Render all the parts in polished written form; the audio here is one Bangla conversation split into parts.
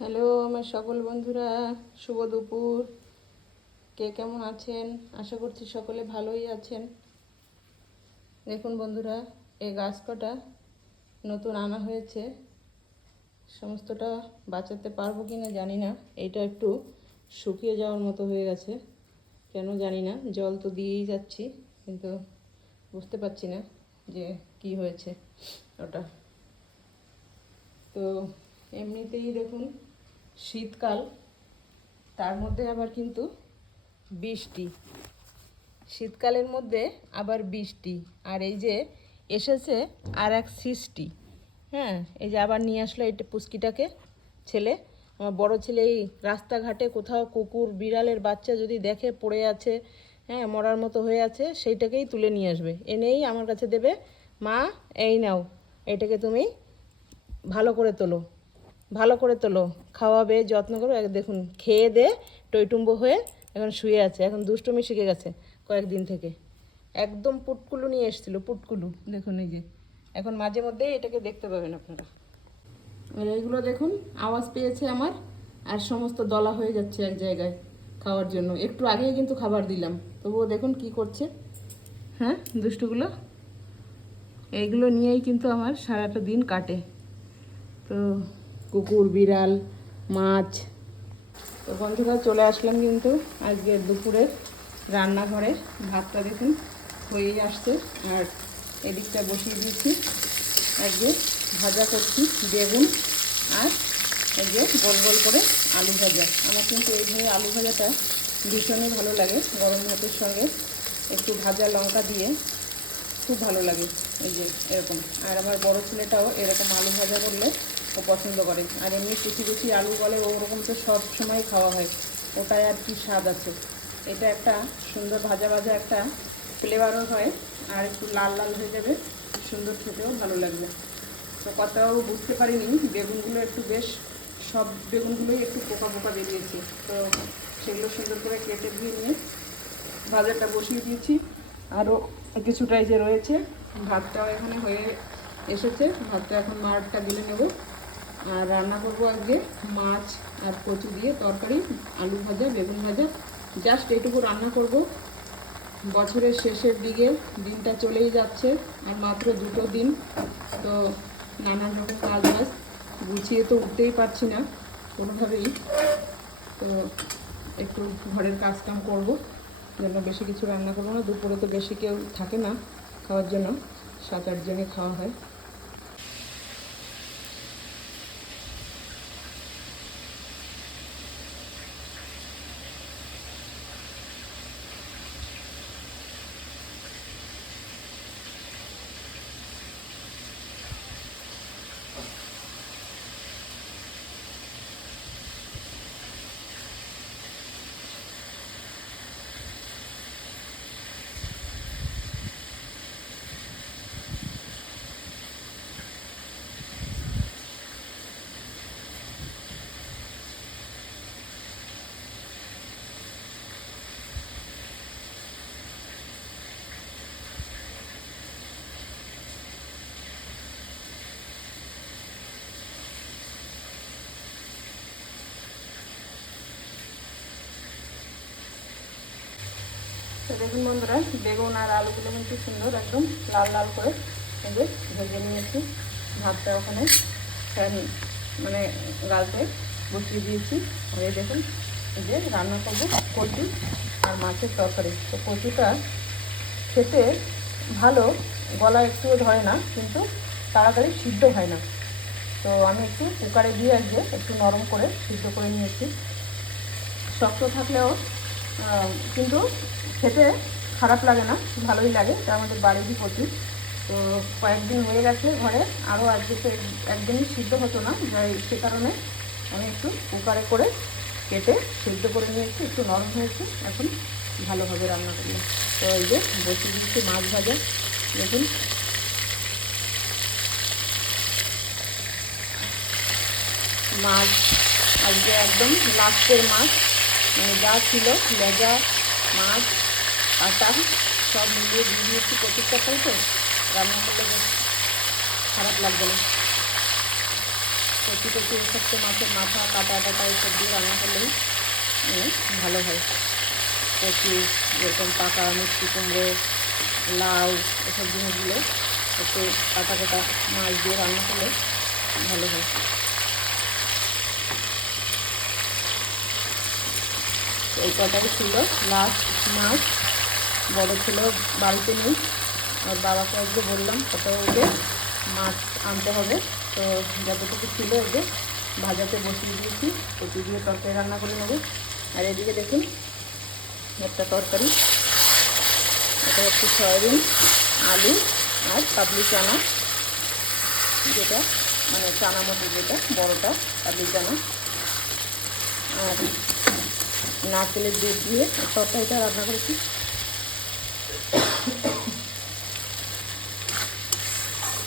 হ্যালো আমার সকল বন্ধুরা, শুভ দুপুর। কে কেমন আছেন? আশা করছি সকলে ভালোই আছেন। দেখুন বন্ধুরা, এই গাছ কটা নতুন আনা হয়েছে। সমস্তটা বাঁচাতে পারবো কি না জানি না। এইটা একটু শুকিয়ে যাওয়ার মতো হয়ে গেছে, কেন জানি না। জল তো দিয়েই যাচ্ছি, কিন্তু বুঝতে পারছি না যে কি হয়েছে ওটা। তো এমনিতেই দেখুন শীতকাল, তার মধ্যে আবার কিন্তু বৃষ্টি। শীতকালের মধ্যে আবার বৃষ্টি, আর এই যে এসেছে আর এক সৃষ্টি। হ্যাঁ, এই যে আবার নিয়ে আসলো এটা পুচকিটাকে। ছেলে, আমার বড় ছেলে, এই রাস্তাঘাটে কোথাও কুকুর বিড়ালের বাচ্চা যদি দেখে পড়ে আছে, হ্যাঁ মরার মতো হয়ে আছে, সেইটাকেই তুলে নিয়ে আসবে, এনেই আমার কাছে দেবে। মা, এই নাও, এটাকে তুমি ভালো করে তোলো, ভালো করে তোলো, খাওয়াবে, যত্ন করো। দেখুন খেয়ে দে টইটুম্ব হয়ে এখন শুয়ে আছে। এখন দুষ্টুমি শিখে গেছে কয়েকদিন থেকে। একদম পুটকুলু নিয়ে এসেছিলো, পুটকুলু। দেখুন এই যে এখন মাঝে মধ্যে এটাকে দেখতে পাবেন আপনারা। আর এইগুলো দেখুন আওয়াজ পেয়েছে আমার, আর সমস্ত দলা হয়ে যাচ্ছে এক জায়গায় খাওয়ার জন্য। একটু আগেই কিন্তু খাবার দিলাম, তবুও দেখুন কি করছে। হ্যাঁ, দুষ্টুগুলো এইগুলো নিয়েই কিন্তু আমার সারাটা দিন কাটে। তো কুকুর বিড়াল মাছ। তো বন্ধুরা, চলে আসলাম কিন্তু আজকে দুপুরের রান্নাঘরে। ভাতটা দেখুন হয়েই আসছে, আর এদিকটা বসিয়ে দিয়েছি। আজকে ভাজা করছি বেগুন, আর এই যে গোল গোল করে আলু ভাজা। আমার কিন্তু এইভাবে আলু ভাজাটা ভীষণই ভালো লাগে, গরম ভাতের সঙ্গে একটু ভাজা লঙ্কা দিয়ে খুব ভালো লাগে। এই যে এরকম। আর আমার বড় ছেলেটাও এরকম আলু ভাজা করলে ও পছন্দ করে। আর এমনি কুচি কুচি আলু বলে ওরকম তো সব সময় খাওয়া হয়, ওটাই আর কি স্বাদ আছে। এটা একটা সুন্দর ভাজা ভাজা একটা ফ্লেভারও হয়, আর একটু লাল লাল হয়ে যাবে, সুন্দর খেতেও ভালো লাগবে। তো কথাও বুঝতে পারিনি, বেগুনগুলো একটু বেশ, সব বেগুনগুলোই একটু পোকা পোকা বেরিয়েছে। তো সেগুলো সুন্দর করে কেটে ধুয়ে নিয়ে ভাজাটা বসিয়ে দিয়েছি। আরও কিছুটা এই যে রয়েছে। ভাতটাও এখানে হয়ে এসেছে, ভাতটা এখন মারটা গেলে নেব। আর রান্না করবো আজকে মাছ আর কচু দিয়ে তরকারি, আলু ভাজা, বেগুন ভাজা, জাস্ট এইটুকু রান্না করব। বছরের শেষের দিকে, দিনটা চলেই যাচ্ছে, আর মাত্র 2টো দিন। তো নানান রকম কাজ বাজ গুছিয়ে তো উঠতেই পারছি না কোনোভাবেই। তো একটু ঘরের কাজকাম করবো, জন্য বেশি কিছু রান্না করবো না। দুপুরে তো বেশি কেউ থাকে না খাওয়ার জন্য, 7-8 জনে খাওয়া হয়। তো দেখুন বন্ধুরা, বেগুন আর আলুগুলো কিন্তু সুন্দর একদম লাল লাল করে ভেজে ভেজে নিয়েছি। ভাতটা ওখানে ফ্যান মানে গালতে বসিয়ে দিয়েছি। আর এই দেখুন, এই যে রান্না করবো কচু আর মাছের তরকারি। তো কচুটা খেতে ভালো, গলা একটুও ধরে না, কিন্তু তাড়াতাড়ি সিদ্ধ হয় না। তো আমি একটু কুকারে দিয়ে আজকে একটু নরম করে সিদ্ধ করে নিয়েছি। শক্ত থাকলেও কিন্তু খেতে খারাপ লাগে না, ভালোই লাগে। তার আমাদের বাড়িরই কচু। তো কয়েকদিন হয়ে গেছে ঘরে, আরও আজকে তো একদমই সিদ্ধ হতো না, সে কারণে আমি একটু কুকারে করে কেটে সিদ্ধ করে নিয়েছি। একটু নরম হয়েছে, এখন ভালোভাবে রান্না করলাম। তো এই যে বসিয়ে দিচ্ছি মাছ ভাজা। দেখুন মাছ আজকে একদম লাস্টের মাছ, মানে যা ছিল লেজা মাছ কাটা সব মিলিয়ে দিয়ে দিয়েছি। কচুর তরকারি তো রান্না করলে বেশ খারাপ লাগবে না। কচি কচি সমস্ত মাছের মাথা কাটা কাটা এসব দিয়ে রান্না করলেই ভালো হয়। কচি যেরকম পাকা মিষ্টি কুমড়ো, লাউ, এসব জিনিসগুলো একটু কাটা কাটা মাছ দিয়ে রান্না করলে ভালো হয়। এই কটাই ছিল লাস্ট মাছ। বড় ছিল বাড়িতে নেই, আর বাবাকে আজকে বললাম কোথাও ওকে মাছ আনতে হবে। তো যতটুকু ছিল এদের ভাজাতে বসিয়ে দিয়েছি, কচি দিয়ে তরকারি রান্না করে নেবো। আর এদিকে দেখুন একটা তরকারি, এটা হচ্ছে সয়াবিন, আলু আর কাবলি চানা, যেটা মানে চানা মটর, যেটা বড়টা কাবলি চানা, আর নারকেলের দুধ দিয়ে তরকারিটা রান্না করেছি।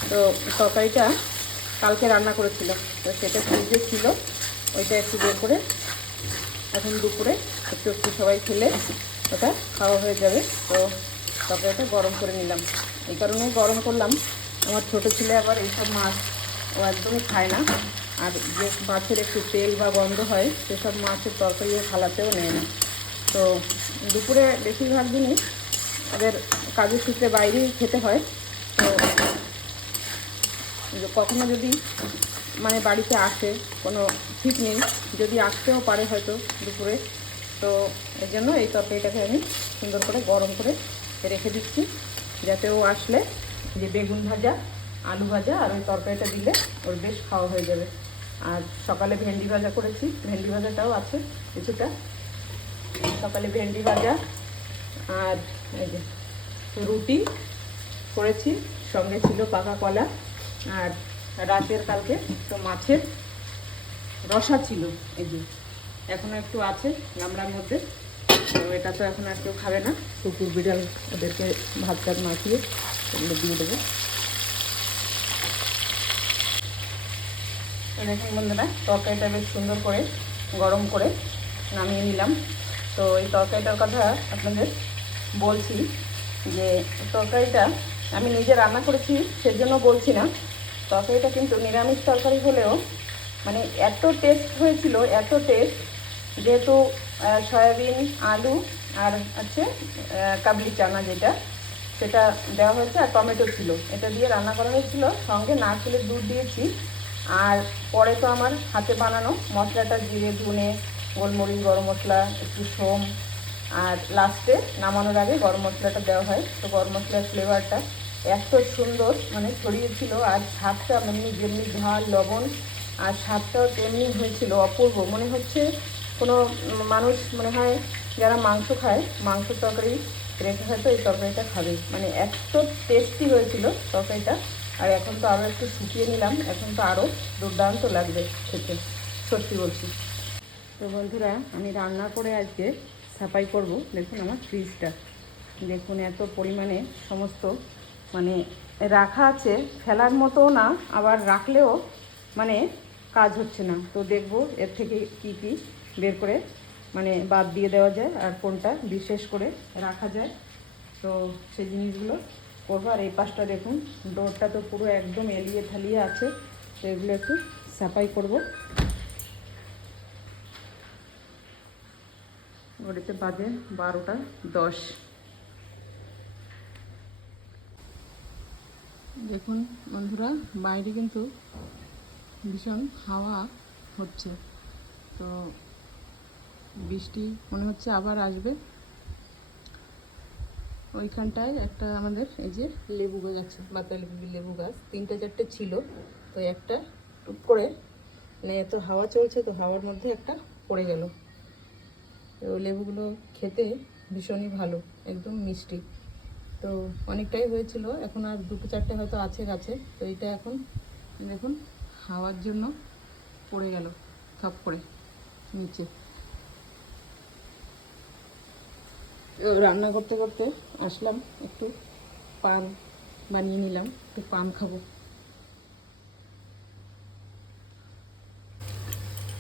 তো তরকারিটা কালকে রান্না করেছিলাম, তো সেটা ফ্রিজে ছিল, ওইটা একটু বের করে এখন দুপুরে একটু একটু সবাই খেলে ওটা খাওয়া হয়ে যাবে। তো তরকারিটা গরম করে নিলাম, এই কারণে গরম করলাম। আমার ছোটো ছেলে আবার এইসব মাছ ও একদমই খায় না, আর যে মাছের একটু তেল বা গন্ধ হয় সেসব মাছের তরকারিও খালাতেও নেয় না। তো দুপুরে বেশিরভাগ দিনই ওদের কাজের সূত্রে বাইরেই খেতে হয়। তো কখনো যদি মানে বাড়িতে আসে, কোনো ঠিক নেই, যদি আসতেও পারে হয়তো দুপুরে, তো এর জন্য এই তরকারিটাকে আমি সুন্দর করে গরম করে রেখে দিচ্ছি, যাতে ও আসলে যে বেগুন ভাজা, আলু ভাজা আর ওই তরকারিটা দিলে ওর বেশ খাওয়া হয়ে যাবে। আর সকালে ভেন্ডি ভাজা করেছি, ভেন্ডি ভাজাটাও আছে কিছুটা। সকালে ভেন্ডি ভাজা আর এই যে রুটি করেছি, সঙ্গে ছিল পাকা কলা, আর রাতের কালকে তো মাছের রসা ছিল, এই যে এখনও একটু আছে গামলার মধ্যে। তো এটা তো এখন আর কেউ খাবে না, কুকুর বিড়াল ওদেরকে ভাত টাত মাখিয়ে এগুলো দিয়ে দেবো। দেখুন বন্ধুরা, তরকারিটা বেশ সুন্দর করে গরম করে নামিয়ে নিলাম। তো এই তরকারিটার কথা আপনাদের বলছি, যে তরকারিটা আমি নিজে রান্না করেছি সেজন্য বলছি না, তরকারিটা কিন্তু নিরামিষ তরকারি হলেও মানে এত টেস্ট হয়েছিল, এত টেস্ট, যেহেতু সয়াবিন, আলু আর আছে কাবলি চানা যেটা, সেটা দেওয়া হয়েছে, আর টমেটো ছিল, এটা দিয়ে রান্না করা হয়েছিল। সঙ্গে নারকেলের দুধ দিয়েছি, আর পরে তো আমার হাতে বানানো মশলাটা, জিরে, ধনে, গোলমরিচ, গরম মশলা, একটু সোম, আর লাস্টে নামানোর আগে গরম মশলাটা দেওয়া হয়। তো গরম মশলার ফ্লেভারটা এত সুন্দর মানে ছড়িয়েছিল, আর স্বাদটা মানে যেমনি ঝাল, লবণ, আর স্বাদটাও তেমনি হয়েছিল অপূর্ব। মনে হচ্ছে কোনো মানুষ মনে হয় যারা মাংস খায়, মাংসের তরকারি রেখে হয়তো এই তরকারিটা খাবে, মানে এত টেস্টি হয়েছিল তরকারিটা। আর এখন তো আরও একটু শুকিয়ে নিলাম, এখন তো আরও দুর্দান্ত লাগবে খেতে, সত্যি বলছি। তো বন্ধুরা, আমি রান্না করে আজকে সাফাই করব। দেখুন আমার ফ্রিজটা, দেখুন এত পরিমাণে সমস্ত মানে রাখা আছে, ফেলার মতো না, আবার রাখলেও মানে কাজ হচ্ছে না। তো দেখব এর থেকে কি কি বের করে মানে বাদ দিয়ে দেওয়া যায়, আর কোনটা বিশেষ করে রাখা যায়, তো সেই জিনিসগুলো করবো। আর এই পাশটা দেখুন, ডোরটা তো পুরো একদম এলিয়ে থালিয়ে আছে, তো এগুলো একটু সাফাই করব। ঘড়িতে বাজে 12টা 10। দেখুন বন্ধুরা, বাইরে কিন্তু ভীষণ হাওয়া হচ্ছে, তো বৃষ্টি মনে হচ্ছে আবার আসবে। ওইখানটায় একটা আমাদের এই যে লেবু গাছ আছে, বাতাবি লেবু গাছ 3-4টে ছিল, তো একটা টুপ করে মানে এত হাওয়া চলছে, তো হাওয়ার মধ্যে একটা পড়ে গেল। তো লেবুগুলো খেতে ভীষণই ভালো, একদম মিষ্টি। তো অনেকটাই হয়েছিল, এখন আর 2-4টে হয়তো আছে গাছে। তো এটা এখন দেখুন হাওয়ার জন্য পড়ে গেল থপ করে নিচে। রান্না করতে করতে আসলাম, একটু পান বানিয়ে নিলাম, একটু পান খাবো।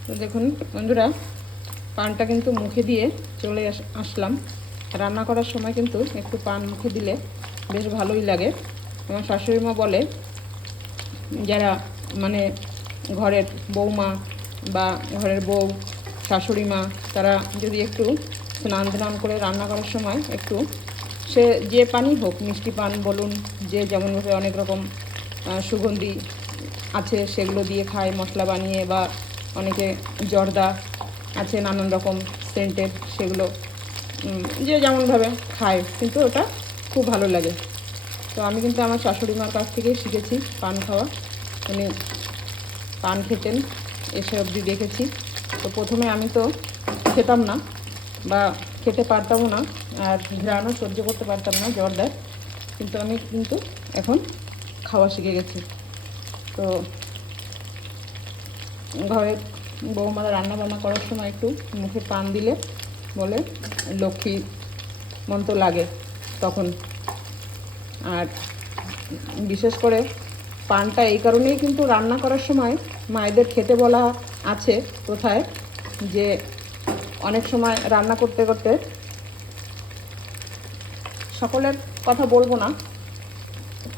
তো দেখুন বন্ধুরা, পানটা কিন্তু মুখে দিয়ে চলে আসলাম। রান্না করার সময় কিন্তু একটু পান মুখে দিলে বেশ ভালোই লাগে। আমার শাশুড়ি মা বলে, যারা মানে ঘরের বৌমা বা ঘরের বউ, শাশুড়ি মা, তারা যদি একটু স্নান টান করে রান্না করার সময় একটু সে যে পানি হোক, মিষ্টি পান বলুন, যে যেমনভাবে অনেক রকম সুগন্ধি আছে সেগুলো দিয়ে খায় মশলা বানিয়ে, বা অনেকে জর্দা আছে নানান রকম সেন্টের, সেগুলো যে যেমনভাবে খায়, কিন্তু ওটা খুব ভালো লাগে। তো আমি কিন্তু আমার শাশুড়ি মার কাছ থেকেই শিখেছি পান খাওয়া। উনি পান খেতেন, এসে অবধি দেখেছি। তো প্রথমে আমি তো খেতাম না বা খেতে পারতামও না, আর ঘ্রাণও সহ্য করতে পারতাম না জর্দার, কিন্তু আমি কিন্তু এখন খাওয়া শিখে গেছি। তো ঘরের বৌমারা রান্না বান্না করার সময় একটু মুখে পান দিলে বলে লক্ষ্মী মন্ত্র লাগে তখন। আর বিশেষ করে পানটা এই কারণেই কিন্তু রান্না করার সময় মায়েদের খেতে বলা আছে কোথায়, যে অনেক সময় রান্না করতে করতে, সকলের কথা বলবো না,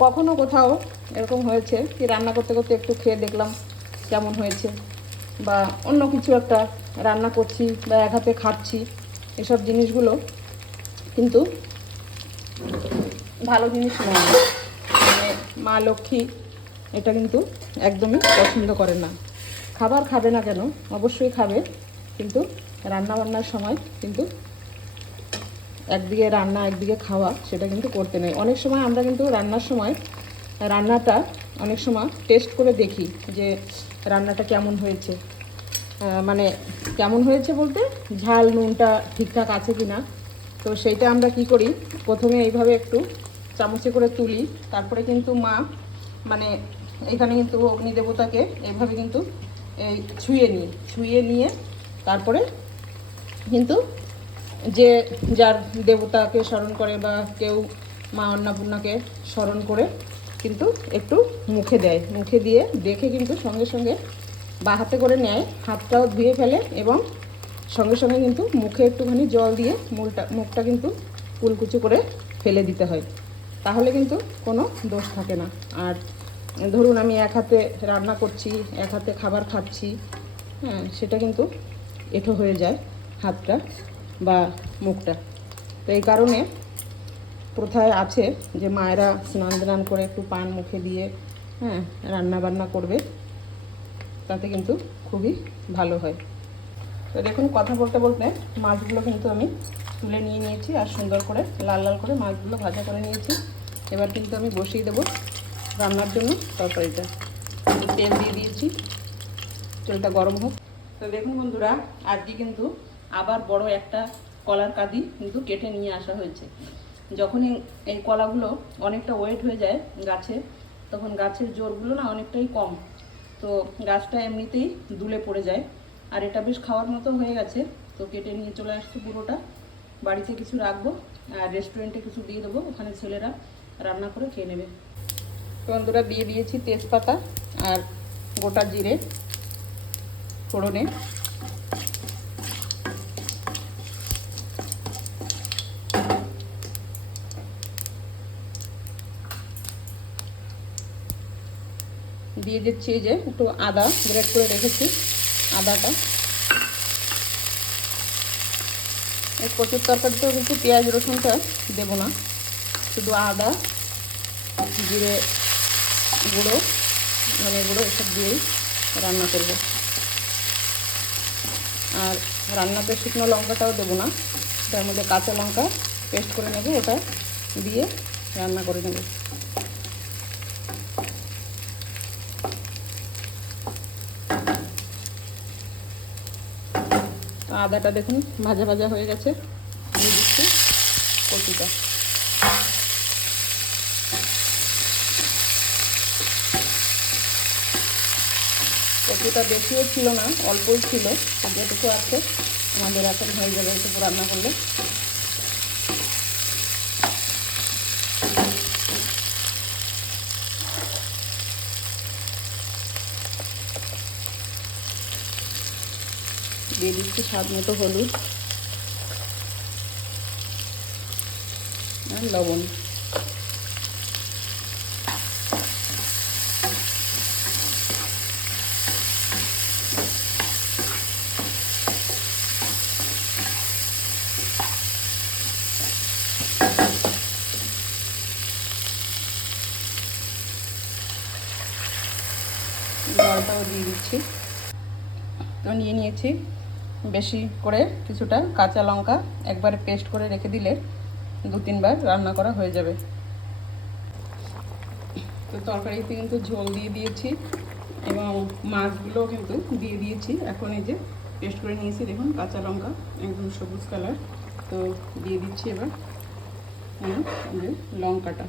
কখনো কোথাও এরকম হয়েছে কি রান্না করতে করতে একটু খেয়ে দেখলাম কেমন হয়েছে, বা অন্য কিছু একটা রান্না করছি বা এক হাতে খাচ্ছি, এসব জিনিসগুলো কিন্তু ভালো জিনিস নয়। মানে মা লক্ষ্মী এটা কিন্তু একদমই পছন্দ করে না। খাবার খাবে না কেন, অবশ্যই খাবে, কিন্তু রান্না বান্নার সময় কিন্তু একদিকে রান্না একদিকে খাওয়া সেটা কিন্তু করতে নেই। অনেক সময় আমরা কিন্তু রান্নার সময় রান্নাটা অনেক সময় টেস্ট করে দেখি যে রান্নাটা কেমন হয়েছে, মানে কেমন হয়েছে বলতে ঝাল নুনটা ঠিকঠাক আছে কি না। তো সেইটা আমরা কি করি, প্রথমে এইভাবে একটু চামচে করে তুলি, তারপরে কিন্তু মা মানে এখানে কিন্তু অগ্নি দেবতাকে এইভাবে কিন্তু এই ছুঁয়ে নিয়ে তারপরে কিন্তু যে যার দেবতাকে স্মরণ করে বা কেউ মা অন্নপূর্ণাকে স্মরণ করে কিন্তু একটু মুখে দেয়, মুখে দিয়ে দেখে কিন্তু সঙ্গে সঙ্গে বা হাতে করে নেয়, হাতটাও ধুয়ে ফেলে এবং সঙ্গে সঙ্গে কিন্তু মুখে একটুখানি জল দিয়ে মুখটা কিন্তু কুলকুচু করে ফেলে দিতে হয়, তাহলে কিন্তু কোনো দোষ থাকে না। আর ধরুন আমি এক হাতে রান্না করছি, এক হাতে খাবার খাচ্ছি, হ্যাঁ, সেটা কিন্তু এঁঠো হয়ে যায় হাতটা বা মুখটা। তো এই কারণে প্রথায় আছে যে মায়েরা স্নান টান করে একটু পান মুখে দিয়ে হ্যাঁ রান্না বান্না করবে, তাতে কিন্তু খুবই ভালো হয়। তো দেখুন কথা বলতে বলতে মাছগুলো কিন্তু আমি তুলে নিয়েছি, আর সুন্দর করে লাল লাল করে মাছগুলো ভাজা করে নিয়েছি। এবার কিন্তু আমি বসিয়ে দেবো রান্নার জন্য তরকারিটা। তেল দিয়ে দিয়েছি, তেলটা গরম হোক। তো দেখুন বন্ধুরা, আজকে কিন্তু আবার বড় একটা কলার কাঁদি কিন্তু কেটে নিয়ে আসা হয়েছে। যখনই এই কলাগুলো অনেকটা ওয়েট হয়ে যায় গাছে, তখন গাছের জোরগুলো না অনেকটাই কম, তো গাছটা এমনিতেই দুলে পড়ে যায়। আর এটা বেশ খাওয়ার মতো হয়ে গেছে, তো কেটে নিয়ে চলে আসছে পুরোটা। বাড়িতে কিছু রাখবো আর রেস্টুরেন্টে কিছু দিয়ে দেবো, ওখানে ছেলেরা রান্না করে খেয়ে নেবে। বন্ধুরা দিয়ে দিয়েছি তেজপাতা আর গোটা জিরে ফোড়নে। দিয়ে দিচ্ছি যে একটু আদা গ্রেট করে রেখেছি, আদাটা। এই কচুর তরকারিতেও কিন্তু পেঁয়াজ রসুনটা দেবো না, শুধু আদা জিরে গুঁড়ো ধনে গুঁড়ো এসব দিয়েই রান্না করব। আর রান্নাতে শুকনো লঙ্কাটাও দেবো না, তার মধ্যে কাঁচা লঙ্কা পেস্ট করে নেব, ওটা দিয়ে রান্না করে নেব। আদাটা দেখুন ভাজা ভাজা হয়ে গেছে, দিয়ে দিচ্ছি কচুটা। কচুটা বেশিও ছিল না, অল্পই ছিল, যেটুকু আছে আমাদের এখন হয়ে যাবে একটু রান্না করলে। দিয়ে দিচ্ছি স্বাদ মতো হলুদ আর লবণ। জলটাও দিয়ে দিচ্ছি। তো নিয়ে নিয়েছি বেশি করে কিছুটা কাঁচা লঙ্কা, একবারে পেস্ট করে রেখে দিলে 2-3 বার রান্না করা হয়ে যাবে। তো তরকারিতে কিন্তু ঝোল দিয়ে দিয়েছি এবং মাছগুলোও কিন্তু দিয়ে দিয়েছি। এখন এই যে পেস্ট করে নিয়েছি, দেখুন কাঁচা লঙ্কা একদম সবুজ কালার। তো দিয়ে দিচ্ছি এবার যে লঙ্কাটা।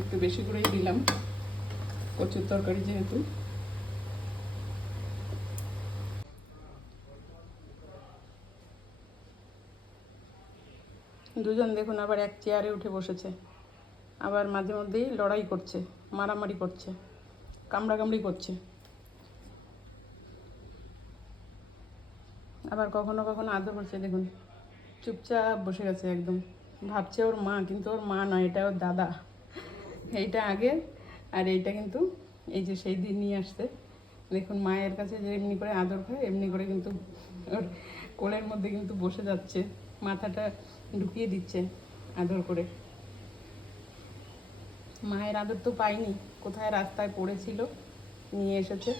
একটু বেশি করেই দিলাম, কচুর তরকারি যেহেতু। দুজন দেখুন আবার এক চেয়ারে উঠে বসেছে, আবার মাঝে মধ্যেই লড়াই করছে, মারামারি করছে, কামড়াকামড়ি করছে। আবার কখনো কখনো আদর করছে, দেখুন চুপচাপ বসে গেছে একদম, ভাবছে ওর মা, কিন্তু ওর মা নয়, এটা ওর দাদা। এইটা আগে, আর এইটা কিন্তু এই যে সেই দিন নিয়ে আসছে। দেখুন মায়ের কাছে যে এমনি করে আদর খায়, এমনি করে কিন্তু ওর কোলের মধ্যে কিন্তু বসে যাচ্ছে, মাথাটা ঢুকিয়ে দিচ্ছে আদর করে। মায়ের আদর তো পাইনি, কোথায় রাস্তায় পড়েছিল, নিয়ে এসেছে।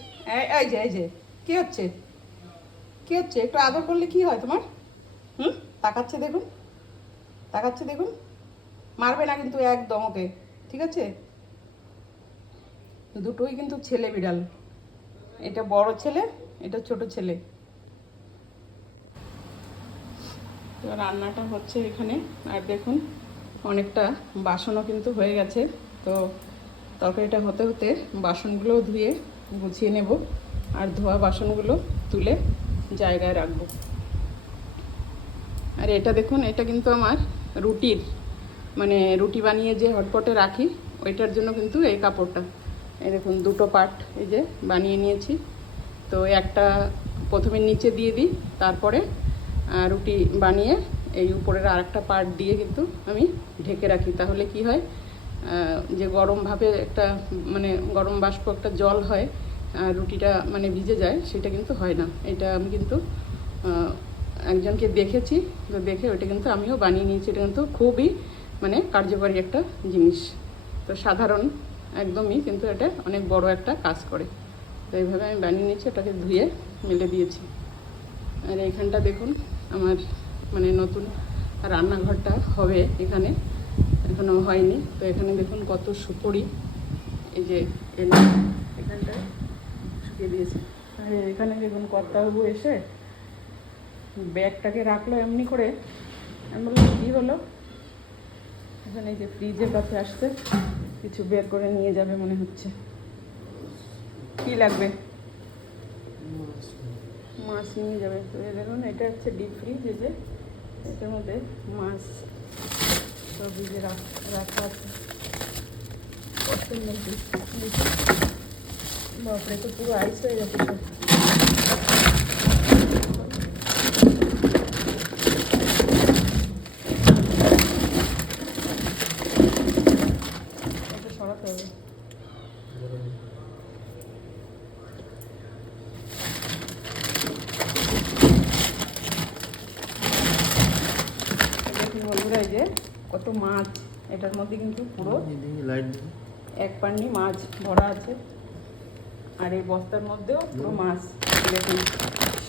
এই যে এই যে কী হচ্ছে, কী হচ্ছে? একটু আদর করলে কি হয় তোমার? তাকাচ্ছে দেখুন, তাকাচ্ছে দেখুন। মারবে না কিন্তু একদম ওকে, ঠিক আছে? দুটোই কিন্তু ছেলে বিড়াল, এটা বড় ছেলে, এটা ছোট ছেলে। তো রান্নাটা হচ্ছে এখানে, আর দেখুন অনেকটা বাসনও কিন্তু হয়ে গেছে। তো তরকারিটা হতে হতে বাসনগুলোও ধুয়ে গুছিয়ে নেব, আর ধোয়া বাসনগুলো তুলে জায়গায় রাখবো। আর এটা দেখুন, এটা কিন্তু আমার রুটির, মানে রুটি বানিয়ে যে হটপটে রাখি, ওইটার জন্য কিন্তু এই কাপড়টা। এই দেখুন দুটো পার্ট এই যে বানিয়ে নিয়েছি। তো একটা প্রথমে নিচে দিয়ে দিই, তারপরে রুটি বানিয়ে এই উপরের আরেকটা পার্ট দিয়ে কিন্তু আমি ঢেকে রাখি। তাহলে কি হয়, যে গরমভাবে একটা মানে গরম বাষ্প একটা জল হয়, রুটিটা মানে ভিজে যায়, সেটা কিন্তু হয় না। এটা আমি কিন্তু একজনকে দেখেছি, তো দেখে ওইটা কিন্তু আমিও বানিয়ে নিয়েছি। এটা কিন্তু খুবই মানে কার্যকরী একটা জিনিস। তো সাধারণ একদমই, কিন্তু এটা অনেক বড় একটা কাজ করে। তো এইভাবে আমি বানিয়ে নিয়েছি, ওটাকে ধুয়ে মেলে দিয়েছি। আর এইখানটা দেখুন আমার মানে নতুন রান্নাঘরটা হবে এখানে, এখনও হয়নি। তো এখানে দেখুন কত সুপুরি, এই যে এখানটা শুকিয়ে দিয়েছে। আর এখানে দেখুন কর্তাবাবু এসে ব্যাগটাকে রাখলো এমনি করে। আমি বললাম কী হলো, এখানে এই যে ফ্রিজের কাছে আসছে, কিছু বের করে নিয়ে যাবে মনে হচ্ছে। কি লাগবে? মাছ নিয়ে যাবে। তো দেখুন এটা হচ্ছে ডিপ ফ্রিজ, এই যে এটার মধ্যে মাছ সব ভিজে রাখা আছে। বাপরে, তো পুরো আইস হয়ে গেছে সব। সরাতে হবে। বন্ধুরা এই যে কত মাছ, এটার মধ্যে কিন্তু পুরো এক পান্নি মাছ ভরা আছে। আর এই বস্তার মধ্যেও পুরো মাছ, দেখুন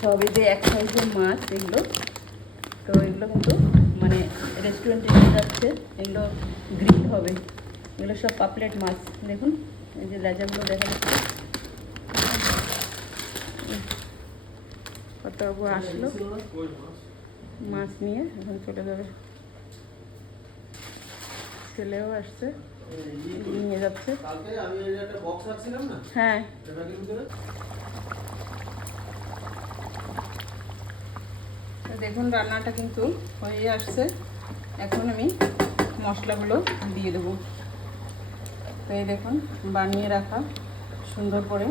সব এই যে এক সাইজের মাছ এগুলো। তো এগুলো কিন্তু মানে রেস্টুরেন্টে নিয়ে যাচ্ছে, এগুলো গ্রিল হবে। এগুলো সব পাপলেট মাছ, দেখুন এই যে লেজাগুলো দেখা যাচ্ছে। কতবাবু আসলো মাছ নিয়ে, এখন চলে যাবে। ছেলেও আসছে, নিয়ে যাচ্ছে। হ্যাঁ, দেখুন রান্নাটা কিন্তু হয়ে আসছে। এখন আমি মশলাগুলো দিয়ে দেবো। তো এই দেখুন বানিয়ে রাখা সুন্দর করে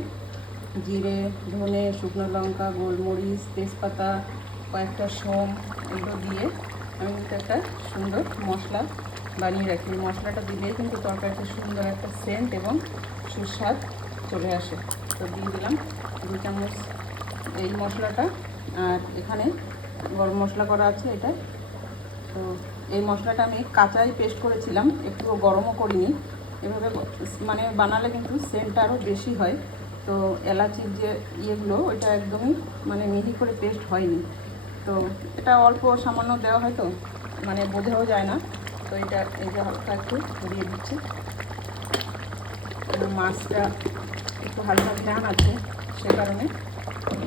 জিরে, ধনে, শুকনো লঙ্কা, গোলমরিচ, তেজপাতা, কয়েকটা সোম, এগুলো দিয়ে আমি কিন্তু একটা সুন্দর মশলা বানিয়ে রাখি। মশলাটা দিলেই কিন্তু তরকারিতে সুন্দর একটা সেন্ট এবং সুস্বাদ চলে আসে। তো দিয়ে দিলাম 2 চামচ এই মশলাটা, আর এখানে গরম মশলা করা আছে এটা। তো এই মশলাটা আমি কাঁচাই পেস্ট করেছিলাম, একটু গরমও করিনি। এভাবে মানে বানালে কিন্তু সেন্টটা আরও বেশি হয়। তো এলাচির যে ইয়েগুলো ওইটা একদমই মানে মিহি করে পেস্ট হয়নি। তো এটা অল্প সামান্য দেওয়া হয়, তো মানে বোঝাও যায় না। তো এটা এই যে হালকা একটু দিয়ে দিচ্ছি। মাছটা একটু হালকা ঘ্রাণ আছে, সে কারণে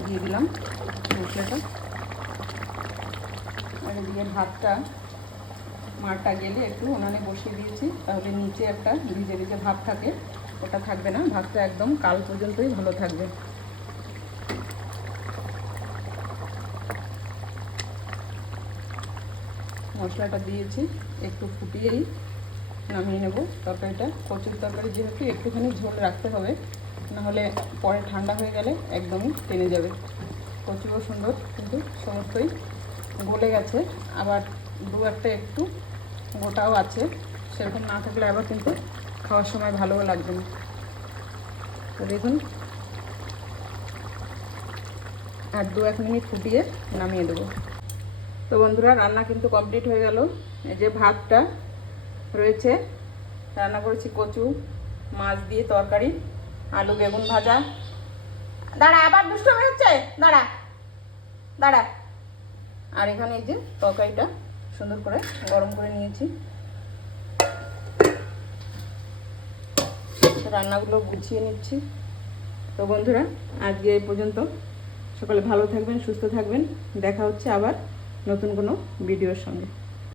দিয়ে দিলাম মশলাটা। আর দিয়ে ভাতটা মারটা গেলে একটু উনানে বসিয়ে দিয়েছি, তাহলে নিচে একটা ভিজে ভিজে ভাব থাকে, ওটা থাকবে না। ভাতটা একদম কাল পর্যন্তই ভালো থাকবে। মশলাটা দিয়েছি, একটু ফুটিয়েই নামিয়ে নেব তরকারিটা। কচুর তরকারি যেহেতু একটুখানি ঝোল রাখতে হবে, নাহলে পরে ঠান্ডা হয়ে গেলে একদমই টেনে যাবে। কচুও সুন্দর, কিন্তু সমস্তই গলে গেছে, আবার দু একটা একটু গোটাও আছে। সেরকম না থাকলে আবার কিন্তু খাওয়ার সময় ভালোও লাগবে না। তো দেখুন, আর 2-1 মিনিট ফুটিয়ে নামিয়ে দেবো। তো বন্ধুরা, রান্না কিন্তু কমপ্লিট হয়ে গেল। এই যে ভাতটা রয়েছে, রান্না করেছি কচু মাছ দিয়ে তরকারি, আলু বেগুন ভাজা। দাঁড়া, আবার দুষ্টুমি হচ্ছে, দাঁড়া দাঁড়া। আর এখানে এই যে তরকারিটা সুন্দর করে গরম করে নিয়েছি। রান্নাগুলো গুছিয়ে নিচ্ছি। তো বন্ধুরা, আজকে এই পর্যন্ত। সকলে ভালো থাকবেন, সুস্থ থাকবেন। দেখা হচ্ছে আবার নতুন কোনো ভিডিওর সঙ্গে।